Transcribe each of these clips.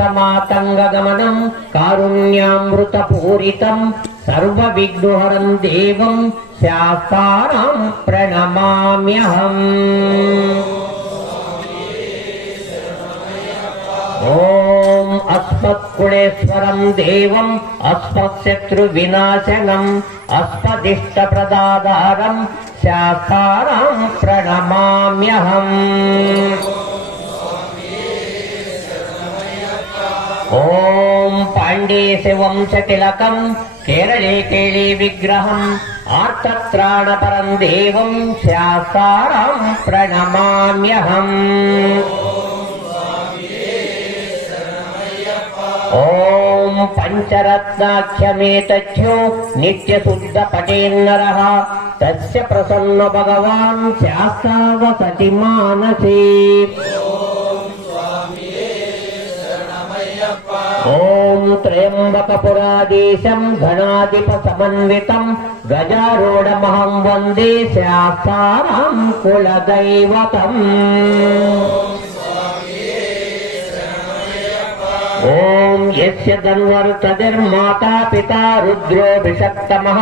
मातंगगमनं कारुण्यामृतपूरितं सर्वविघ्नहरं देवं शास्तारं प्रणमाम्यहम्। ओम अस्मत्कुलेश्वरं देवं अस्मत्शत्रुविनाशनम् अस्मदिष्टप्रदाधारं शास्तारं प्रणमाम्यहम्। ओम पाण्ड्येशवंशतिलकं केरले केळी विग्रहम् आर्तत्राणपरं देवं शास्तारं प्रणमाम्यहम्। ओम पंचरत्नाख्यमेतच्छो नित्यशुद्धपटेन्नरः तस्य प्रसन्न भगवान् शास्तावसति मानसे। ओम त्र्यंबकपुराधीशं घनाधिपसमन्वितं गजारूढमहं वन्दे शास्तारं कुलदैवतम्। ओम यस्य धन्वर्ततिर्माता पिता रुद्रोऽभिषक्तमः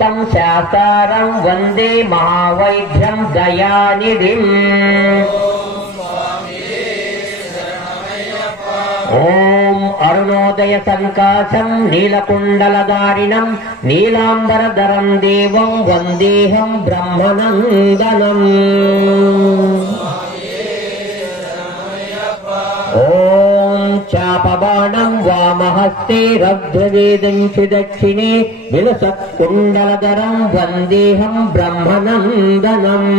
तं शास्तारं वन्दे महावैद्यं दयानिधिम्। ओम अरुणोदय संकाशं नीलकुण्डलधारिणं नीलाम्बरधरं देवं वन्देऽहं ब्रह्मनन्दनम्। ओम चापबाणं वामहस्ते रब्धवेदं दक्षिणे विलसत्कुण्डलधरं वन्देऽहं ब्रह्मनन्दनम्।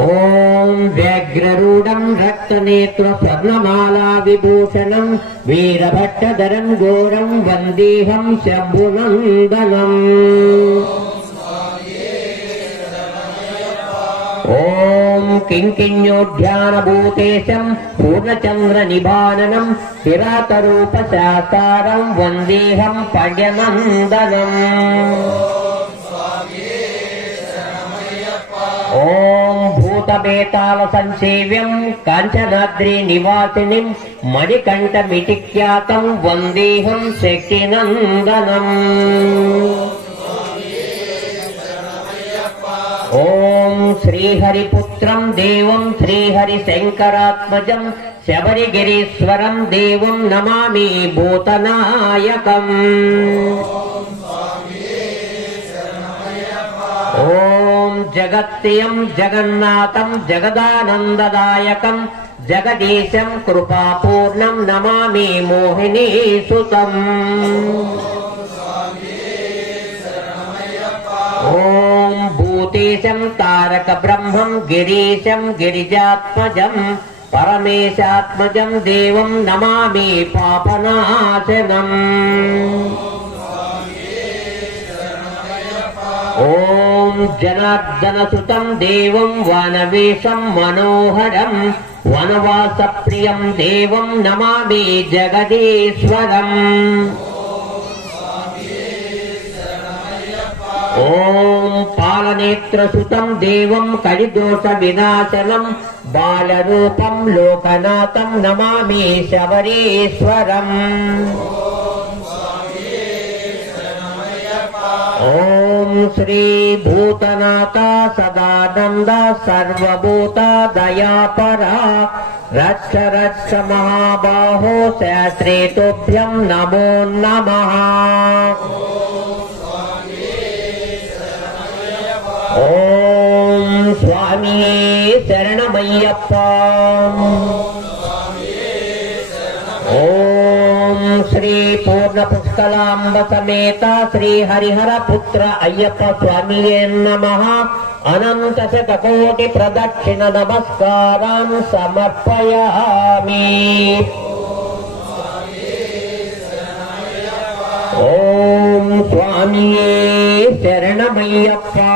ओम व्याघ्ररूढं रक्तनेत्र स्वर्णमाला विभूषणं वीरभट्टधरं घोरं वन्देऽहं शम्भुनन्दनम्। ओम किङ्किण्योद्यानभूतेशं पूर्णचन्द्रनिभाननं किरातरूपशास्तारं वन्देऽहं पद्यनन्दनम्। ओम भूतबेतालसंसेव्यं काञ्चनाद्रिनिवासिनीं मणिकण्ठमितिख्यातं वन्देऽहं शक्तिनन्दनम्। ओम श्रीहरिपुत्रं देवं श्रीहरिशङ्करात्मजं शबरिगिरीश्वरं देवं नमामि भूतनायकम्। ओम जगत्प्रियं जगन्नाथं जगदानन्ददायकं जगदीशं कृपापूर्णं नमामि मोहिनीसुतम्। ओम भूतेशं तारकब्रह्मं गिरीशं गिरिजात्मजं परमेशात्मजं देवं नमामि पापनाशनम्। ओम जनार्दनसुतं देवं वानवेशं मनोहरं वनवासप्रियं देवं नमामि जगदीश्वरम्। ओम पालनेत्रसुतं देवं कलिदोषविनाशनं बालरूपं लोकनाथं नमामि शबरीश्वरम्। ओम श्री भूतनाथ सदानंद सर्वभूता दयापरा रक्ष रक्ष महाबाहो शास्त्रे तुभ्यं नमो नमः। ओम स्वामिये शरणमय्यप्पा। ओम श्री पूर्णपुष्कलांब समेत श्री हरिहर पुत्र अय्यप्प स्वामिये नमः। अनंत शतकोटि प्रदक्षिण नमस्कारान् समर्पयामि। ओम स्वामिये शरणमय्यप्पा।